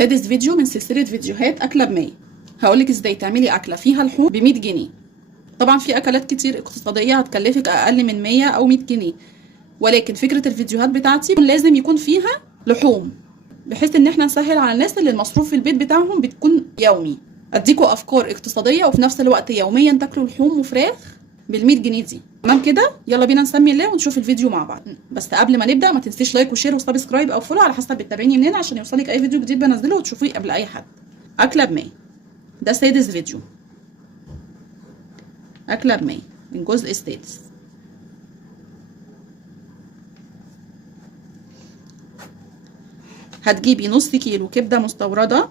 سادس فيديو من سلسلة فيديوهات أكلة ب100. هقولك ازاي تعملي أكلة فيها لحوم ب100 جنيه. طبعا في أكلات كتير اقتصادية هتكلفك أقل من 100 أو 100 جنيه، ولكن فكرة الفيديوهات بتاعتي لازم يكون فيها لحوم، بحيث ان احنا نسهل على الناس اللي المصروف في البيت بتاعهم بتكون يومي. اديكوا افكار اقتصادية وفي نفس الوقت يوميا تاكلوا لحوم وفراخ بال100 جنيه دي. تمام كده؟ يلا بينا نسمي الله ونشوف الفيديو مع بعض. بس قبل ما نبدا ما تنسيش لايك وشير وسبسكرايب او فولو على حسب بتتابعيني منين، عشان يوصلك اي فيديو جديد بنزله وتشوفيه قبل اي حد. اكله ب100، ده سادس فيديو. اكله ب100 من جزء السادس. هتجيبي نص كيلو كبده مستورده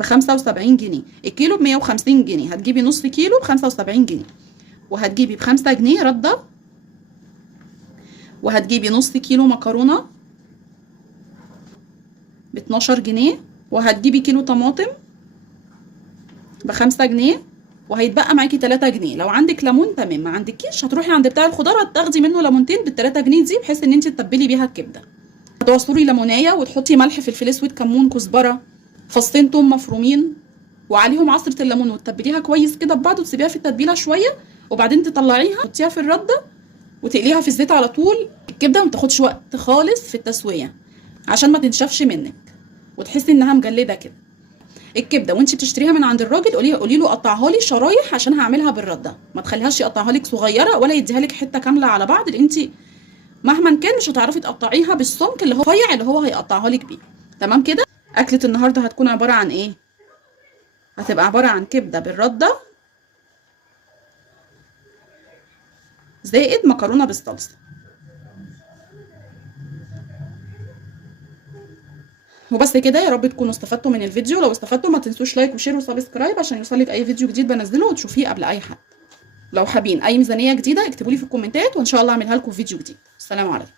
ب75 جنيه، الكيلو ب150 جنيه، هتجيبي نص كيلو ب75 جنيه، وهتجيبي ب5 جنيه رده، وهتجيبي نص كيلو مكرونه ب12 جنيه، وهتجيبي كيلو طماطم ب5 جنيه، وهيتبقى معاكي 3 جنيه. لو عندك ليمون تمام، ما عندكيش هتروحي عند بتاع الخضار هتاخدي منه ليمونتين بال3 جنيه دي، بحيث ان انت تتبلي بيها الكبده. هتعصري ليمونيه وتحطي ملح، فلفل اسود، كمون، كزبره، فصين توم مفرومين، وعليهم عصره الليمون، وتتبليها كويس كده ببعض وتسيبيها في التتبيله شويه، وبعدين تطلعيها تحطيها في الرده وتقليها في الزيت على طول. الكبده ما تاخدش وقت خالص في التسويه عشان ما تنشفش منك وتحسي انها مجلده كده. الكبده وانت بتشتريها من عند الراجل قولي له قطعها لي شرايح عشان هعملها بالرده، ما تخليهاش يقطعها لك صغيره ولا يديها لك حته كامله على بعض، لان انت مهما كان مش هتعرفي تقطعيها بالسمك اللي هو رفيع اللي هو هيقطعها لك بيه. تمام كده؟ اكله النهارده هتكون عباره عن ايه؟ هتبقى عباره عن كبده بالرده زائد مكرونه بالصلصه. وبس كده. يا رب تكونوا استفدتوا من الفيديو. لو استفدتوا ما تنسوش لايك وشير وسبسكرايب عشان يوصلك اي فيديو جديد بنزله وتشوفيه قبل اي حد. لو حابين اي ميزانيه جديده اكتبوا لي في الكومنتات وان شاء الله اعملها لكم في فيديو جديد. السلام عليكم.